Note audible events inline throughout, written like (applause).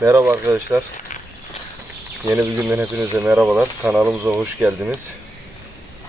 Merhaba arkadaşlar. Yeni bir günden hepinize merhabalar. Kanalımıza hoş geldiniz.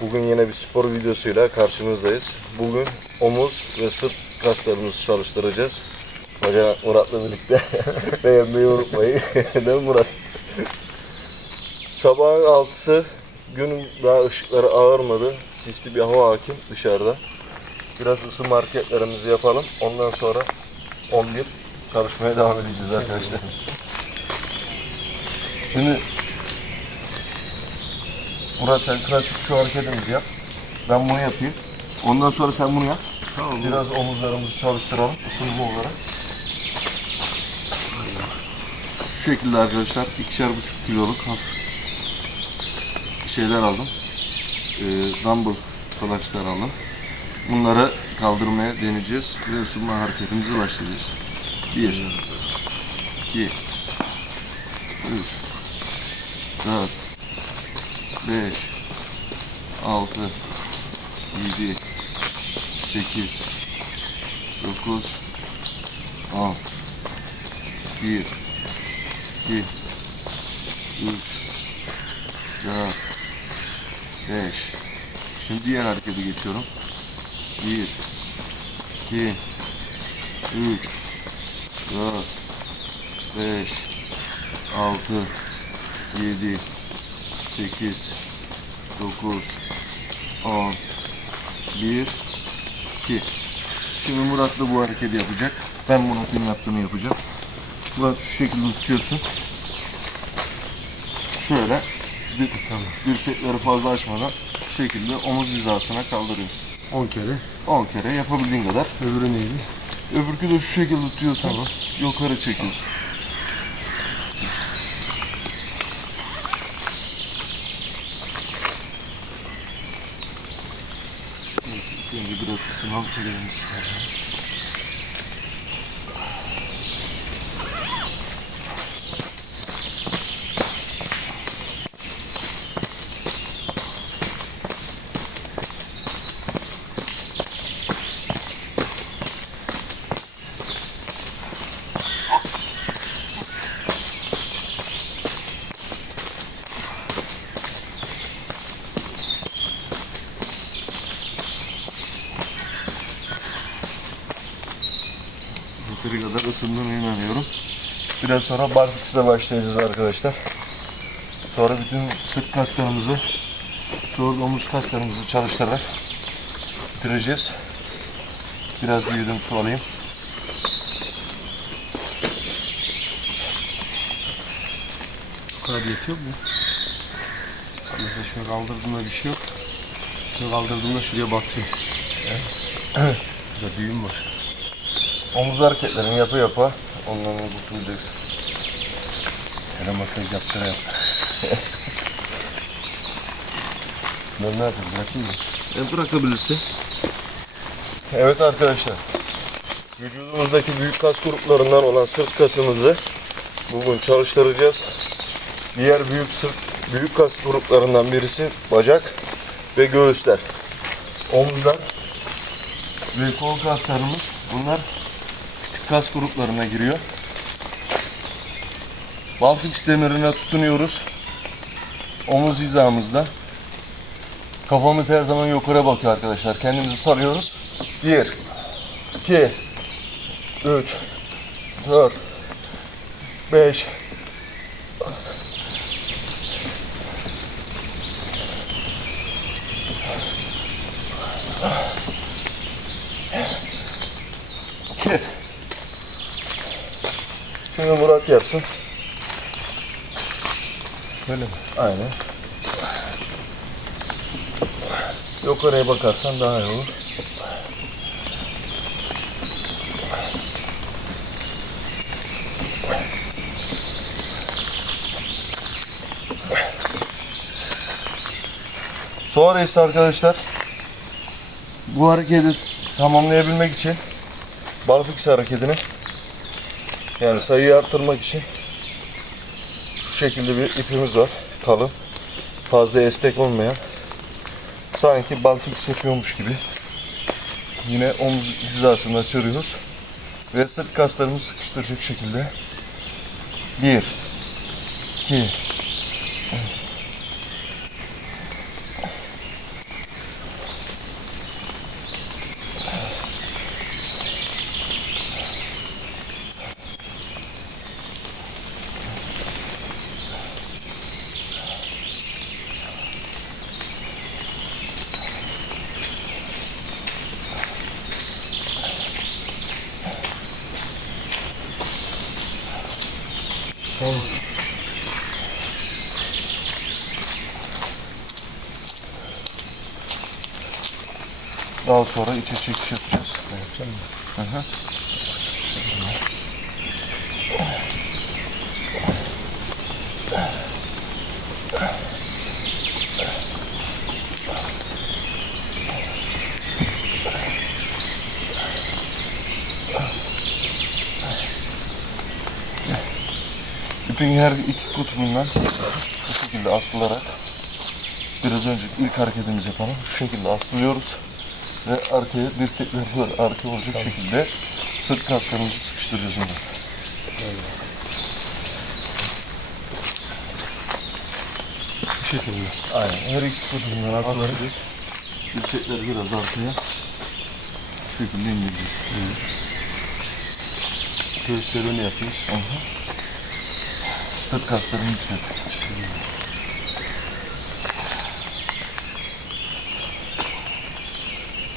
Bugün yine bir spor videosuyla karşınızdayız. Bugün omuz ve sırt kaslarımızı çalıştıracağız. Hoca Murat'la birlikte (laughs) beğenmeyi unutmayın. (laughs) Değil mi Murat? Sabahın 6'sı günün daha ışıkları ağırmadı. Sisli bir hava hakim dışarıda. Biraz ısı marketlerimizi yapalım. Ondan sonra 11 çalışmaya devam edeceğiz arkadaşlar. Şimdi Murat sen klasik şu hareketimizi yap. Ben bunu yapayım. Ondan sonra sen bunu yap. Tamam. Biraz omuzlarımızı çalıştıralım ısınma olarak. Şu şekilde arkadaşlar ikişer buçuk kiloluk hafif şeyler aldım. Ee, dumbbell kolaçlar aldım. Bunları kaldırmaya deneyeceğiz ve ısınma hareketimize başlayacağız. 1 2 3 4 5 6 7 8 9 10 1 2 3 4 5 Şimdi diğer harekete geçiyorum. 1 2 3 4 5 6 7 8 9 10 1 2 Şimdi Murat da bu hareketi yapacak. Ben Murat'ın yaptığını yapacağım. Murat şu şekilde tutuyorsun. Şöyle bir, dirsekleri fazla açmadan şu şekilde omuz hizasına kaldırıyorsun. 10 kere. 10 kere yapabildiğin kadar. Öbürü neydi? Öbürkü de şu şekilde tutuyorsun. Yukarı çekiyorsun. Neyse ilk ısınalım çekelim istersen. Yeteri kadar ısındığına inanıyorum. Biraz sonra barfiksle başlayacağız arkadaşlar. Sonra bütün sırt kaslarımızı, sonra omuz kaslarımızı çalıştırarak bitireceğiz. Biraz bir yudum su alayım. Bu kadar yetiyor mu? Mesela şunu kaldırdığımda bir şey yok. Şunu kaldırdığımda şuraya batıyor. Burada düğüm var. Omuz hareketlerini yapa yapa ondan kurtulacaksın. Hele masaj yaptıra yaptıra. (laughs) ben ne yapayım? Bırakayım mı? E bırakabilirsin. Evet arkadaşlar. Vücudumuzdaki büyük kas gruplarından olan sırt kasımızı bugün çalıştıracağız. Diğer büyük sırt büyük kas gruplarından birisi bacak ve göğüsler. Omuzlar ve kol kaslarımız bunlar küçük kas gruplarına giriyor. Balfix demirine tutunuyoruz. Omuz hizamızda. Kafamız her zaman yukarı bakıyor arkadaşlar. Kendimizi sarıyoruz. 1 2 3 4 5 Şimdi Murat yapsın. Böyle mi? Aynen. Yukarıya bakarsan daha iyi olur. Sonra ise arkadaşlar bu hareketi tamamlayabilmek için barfix hareketini yani sayıyı arttırmak için şu şekilde bir ipimiz var kalın. Fazla esnek olmayan sanki barfix yapıyormuş gibi. Yine omuz hizasını açıyoruz ve sırt kaslarımızı sıkıştıracak şekilde. Bir. iki, Daha sonra içe çekiş yapacağız. Yapacağım mı? Hı hı. İpin her iki kutumundan bu şekilde asılarak biraz önce ilk hareketimizi yapalım. Şu şekilde asılıyoruz ve arkaya dirsekler böyle arka olacak şekilde sırt kaslarımızı sıkıştıracağız onu. Bu şekilde. Aynen. Her iki kutumundan asılarak dirsekleri biraz arkaya şu şekilde indireceğiz. Göğüsleri öne yapıyoruz. Sırt kaslarını hisset.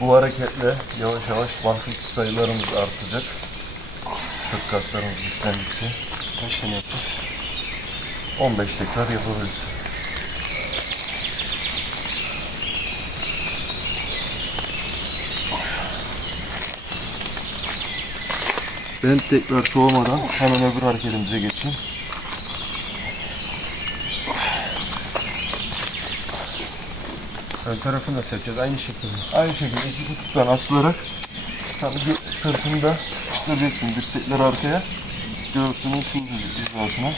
Bu hareketle yavaş yavaş barfiks sayılarımız artacak. Sırt kaslarımız güçlendikçe Kaç tane yapacağız? 15 tekrar yapabiliriz. Ben tekrar soğumadan hemen öbür hareketimize geçeyim. Ön tarafını nasıl yapacağız? Aynı şekilde. Aynı şekilde iki kutuptan asılarak tabii gö- sırtını da sıkıştıracaksın dirsekleri arkaya. Göğsünün şu hizasına.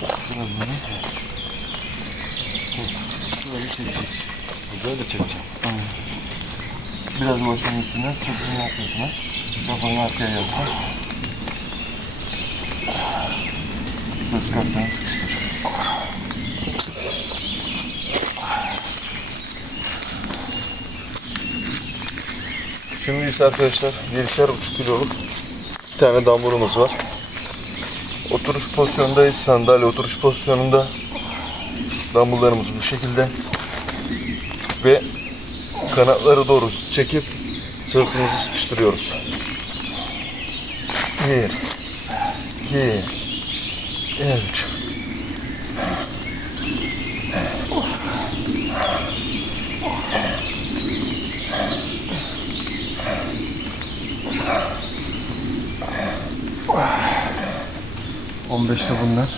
Biraz böyle. Böyle çekeceğiz. Böyle çekeceğim. Biraz başının üstüne, sırtının arkasına. Kafanı arkaya yapsan. Sırt kaslarını sıkıştır. Şimdi ise arkadaşlar 7,5 kiloluk bir tane damburumuz var. Oturuş pozisyondayız. Sandalye oturuş pozisyonunda damburlarımız bu şekilde. Ve kanatları doğru çekip sırtımızı sıkıştırıyoruz. 1 2 3 15'te bunlar.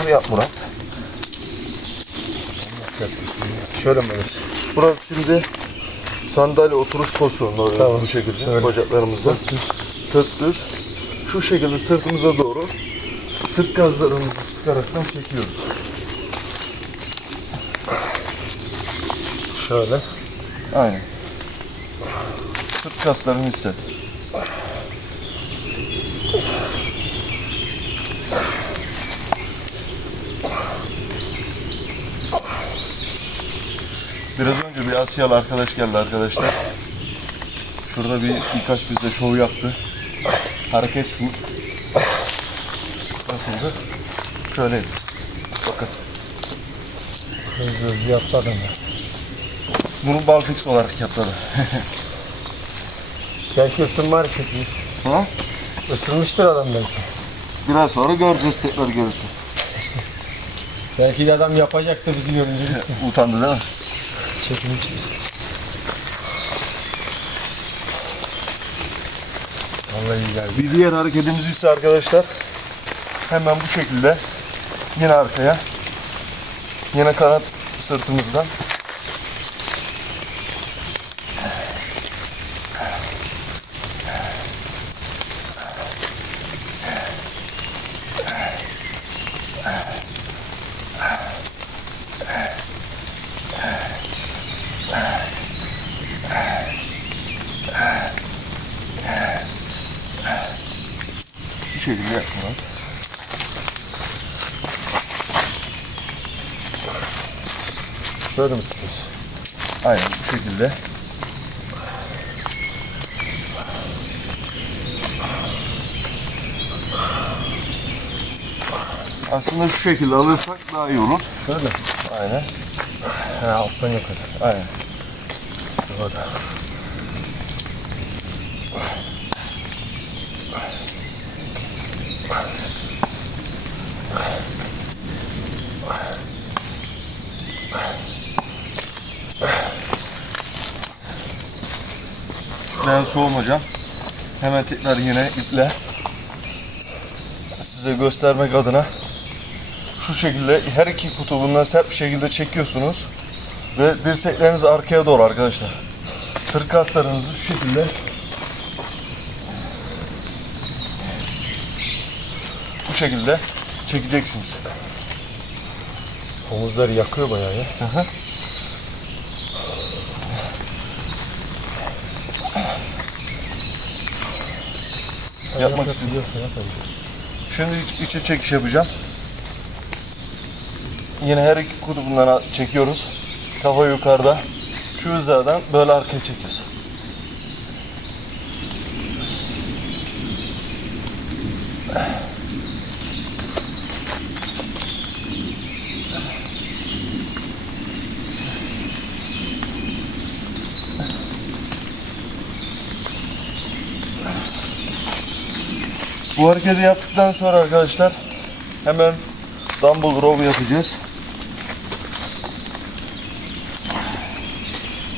Bunu yap Murat. Şöyle mi olur? Murat şimdi sandalye oturuş pozisyonunda Tamam. bu şekilde Şöyle. bacaklarımızla Düz. sırt düz şu şekilde sırtımıza doğru sırt gazlarımızı sıkaraktan çekiyoruz. Şöyle. Aynen. Sırt kaslarını hisset. Biraz önce bir Asyalı arkadaş geldi arkadaşlar. Şurada bir birkaç bize şov yaptı. Hareket şu. Nasıldı? Şöyleydi. Bakın. Hızlı hızlı yaptı adam. Bunu balfix olarak yaptı. (laughs) Belki ısınma hareketi. ha? Isınmıştır adam belki. Biraz sonra göreceğiz tekrar görürsün. Belki de adam yapacak da bizi görünce. (laughs) Utandı değil mi? Çekilmiştir. Vallahi iyi geldi. Bir diğer hareketimiz ise arkadaşlar hemen bu şekilde yine arkaya yine kanat sırtımızdan şekilde yapmalar. Şöyle mi sıkıyorsun? Aynen bu şekilde. Aslında şu şekilde alırsak daha iyi olur. Şöyle. Aynen. Ha alttan yukarı. Aynen. Böyle. Ben soğumacağım. Hemen tekrar yine iple size göstermek adına şu şekilde her iki kutubundan sert bir şekilde çekiyorsunuz ve dirsekleriniz arkaya doğru arkadaşlar. Sırt kaslarınızı şu şekilde bu şekilde çekeceksiniz. Omuzları yakıyor bayağı ya. Yapmak istiyorum. istiyorsun ya tabii. Şimdi iç, içe çekiş yapacağım. Yine her iki kutubundan çekiyoruz. Kafa yukarıda. Şu hizadan böyle arkaya çekiyoruz. Bu hareketi yaptıktan sonra arkadaşlar hemen dumbbell row yapacağız.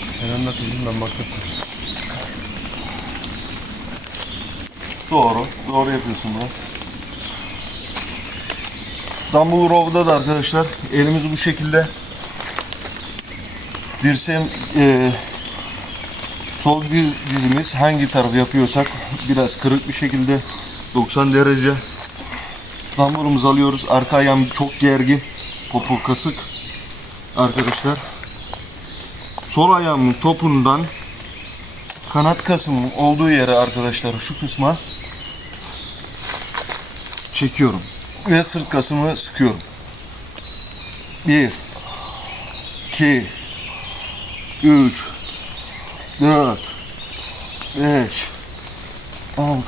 Sen anlat oğlum ben bakıp Doğru. Doğru yapıyorsun bunu. Dumbbell row'da da arkadaşlar elimizi bu şekilde dirseğim eee, sol diz, dizimiz hangi tarafı yapıyorsak biraz kırık bir şekilde 90 derece dumbbell'ımızı alıyoruz. Arka ayağım çok gergin. Popo kasık. Arkadaşlar. Sol ayağımın topundan kanat kasımın olduğu yere arkadaşlar şu kısma çekiyorum. Ve sırt kasımı sıkıyorum. 1 2 3 4 5 6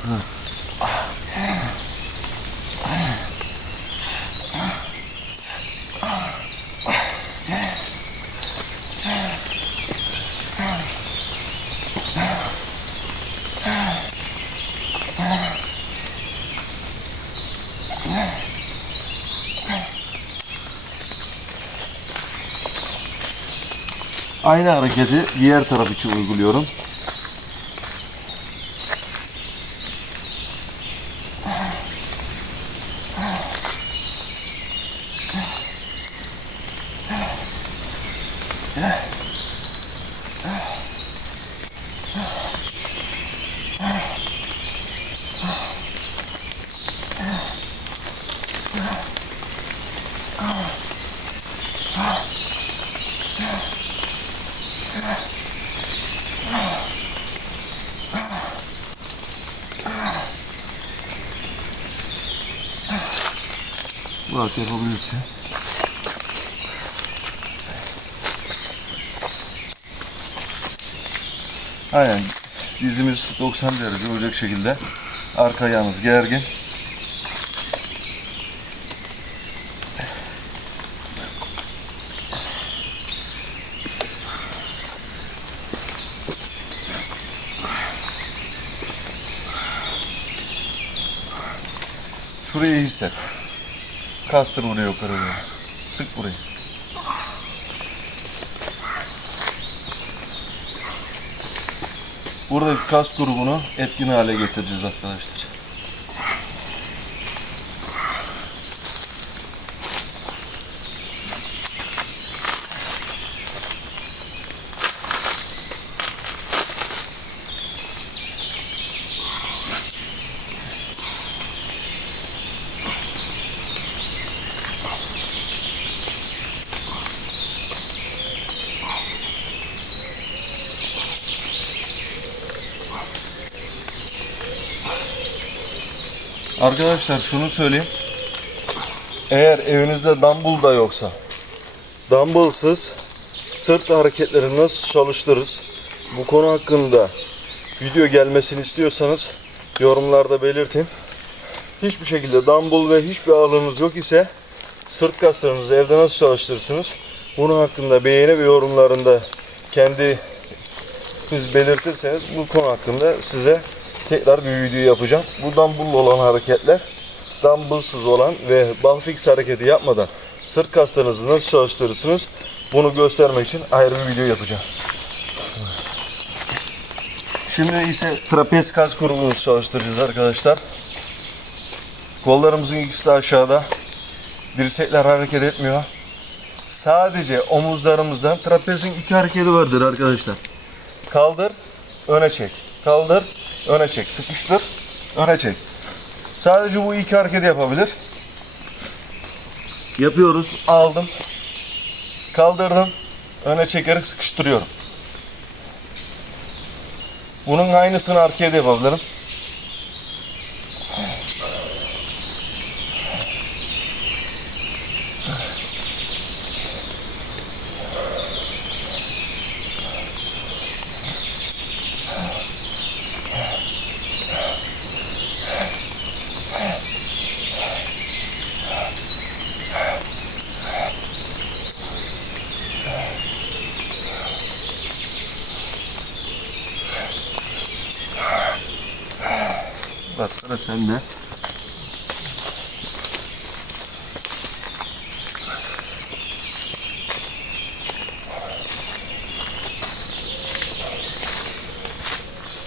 Aynı hareketi diğer taraf için uyguluyorum. Rahat yapabilirsin. Aynen. Dizimiz 90 derece olacak şekilde. Arka ayağımız gergin. Şurayı hisset. Kastır buraya yukarı. Sık burayı. Buradaki kas grubunu etkin hale getireceğiz arkadaşlar. Arkadaşlar şunu söyleyeyim. Eğer evinizde dumbbell da yoksa dumbbellsız sırt hareketleri nasıl çalıştırırız? Bu konu hakkında video gelmesini istiyorsanız yorumlarda belirtin. Hiçbir şekilde dumbbell ve hiçbir ağırlığınız yok ise sırt kaslarınızı evde nasıl çalıştırırsınız? Bunun hakkında beğeni ve yorumlarında kendi siz belirtirseniz bu konu hakkında size tekrar bir video yapacağım. Bu dumbbell olan hareketler dumbbellsız olan ve barfix hareketi yapmadan sırt kaslarınızı nasıl çalıştırırsınız bunu göstermek için ayrı bir video yapacağım. Şimdi ise trapez kas grubumuzu çalıştıracağız arkadaşlar. Kollarımızın ikisi de aşağıda. Dirsekler hareket etmiyor. Sadece omuzlarımızdan trapezin iki hareketi vardır arkadaşlar. Kaldır, öne çek. Kaldır, öne çek. Sıkıştır, öne çek. Sadece bu iki hareketi yapabilir. Yapıyoruz. Aldım. Kaldırdım. Öne çekerek sıkıştırıyorum. Bunun aynısını arkaya da yapabilirim. Bak sıra sende.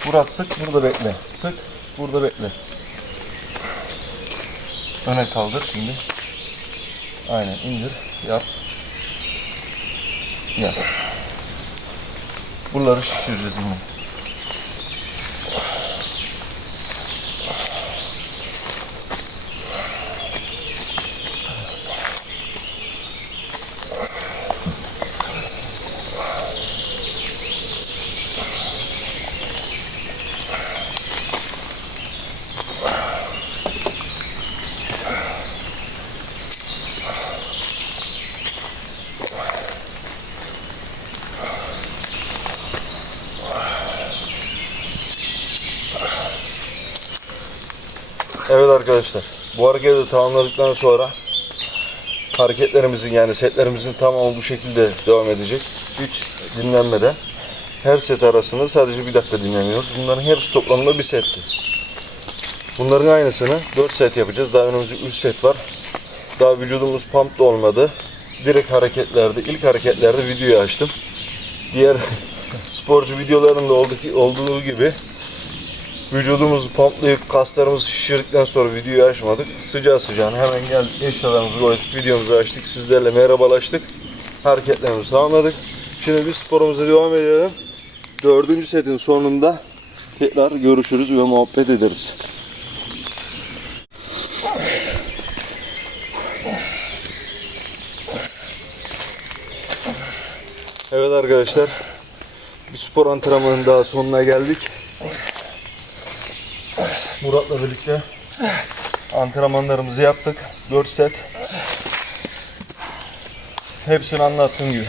Murat sık burada bekle. Sık burada bekle. Öne kaldır şimdi. Aynen indir. Yap. Yap. Bunları şişireceğiz bunu. Evet arkadaşlar. Bu hareketi tamamladıktan sonra hareketlerimizin yani setlerimizin tamamı bu şekilde devam edecek. Hiç dinlenmeden. Her set arasında sadece bir dakika dinleniyoruz. Bunların hepsi toplamda bir setti. Bunların aynısını 4 set yapacağız. Daha önümüzde 3 set var. Daha vücudumuz pump da olmadı. Direkt hareketlerde, ilk hareketlerde videoyu açtım. Diğer (laughs) sporcu videolarında olduğu gibi Vücudumuzu pomplayıp kaslarımızı şişirdikten sonra videoyu açmadık. Sıcağı sıcağına hemen geldik eşyalarımızı koyduk. Videomuzu açtık. Sizlerle merhabalaştık. Hareketlerimizi sağladık. Şimdi biz sporumuza devam edelim. Dördüncü setin sonunda tekrar görüşürüz ve muhabbet ederiz. Evet arkadaşlar. Bir spor antrenmanının daha sonuna geldik. Murat'la birlikte antrenmanlarımızı yaptık. 4 set. Hepsini anlattığım gibi.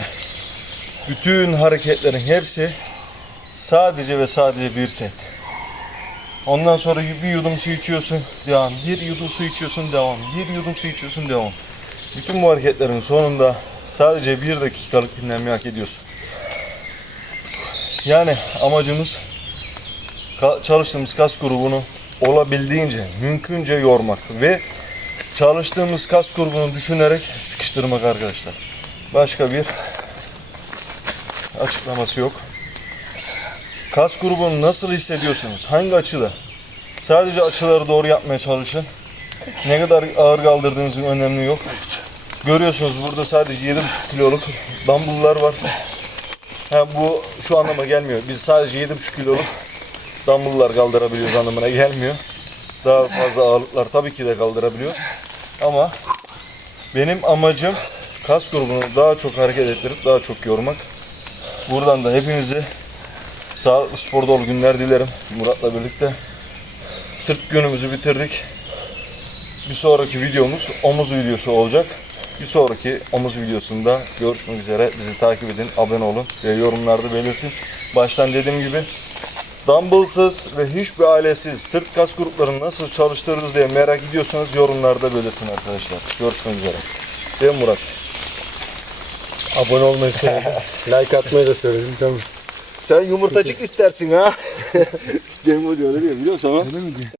Bütün hareketlerin hepsi sadece ve sadece bir set. Ondan sonra bir yudum su içiyorsun, devam. Bir yudum su içiyorsun, devam. Bir yudum su içiyorsun, devam. Bütün bu hareketlerin sonunda sadece bir dakikalık dinlenme hak ediyorsun. Yani amacımız çalıştığımız kas grubunu olabildiğince, mümkünce yormak ve çalıştığımız kas grubunu düşünerek sıkıştırmak arkadaşlar. Başka bir açıklaması yok. Kas grubunu nasıl hissediyorsunuz? Hangi açıda? Sadece açıları doğru yapmaya çalışın. Ne kadar ağır kaldırdığınızın önemi yok. Görüyorsunuz burada sadece 7,5 kiloluk dumbbell'lar var. Ha, bu şu anlama gelmiyor. Biz sadece 7,5 kiloluk dumbbell'lar kaldırabiliyoruz anlamına gelmiyor. Daha fazla ağırlıklar tabii ki de kaldırabiliyor. Ama benim amacım kas grubunu daha çok hareket ettirip daha çok yormak. Buradan da hepinize sağlıklı spor dolu günler dilerim Murat'la birlikte. Sırt günümüzü bitirdik. bir sonraki videomuz omuz videosu olacak. Bir sonraki omuz videosunda görüşmek üzere. Bizi takip edin, abone olun ve yorumlarda belirtin. Baştan dediğim gibi dumbbellsız ve hiçbir alesiz sırt kas gruplarını nasıl çalıştırırız diye merak ediyorsanız yorumlarda belirtin arkadaşlar. Görüşmek üzere. Değil mi Murat? Abone olmayı söyledim. (laughs) like atmayı da söyledim tamam. Sen yumurtacık istersin ha. (laughs) Cem Hoca öyle diyor biliyor musun? Öyle mi diyor?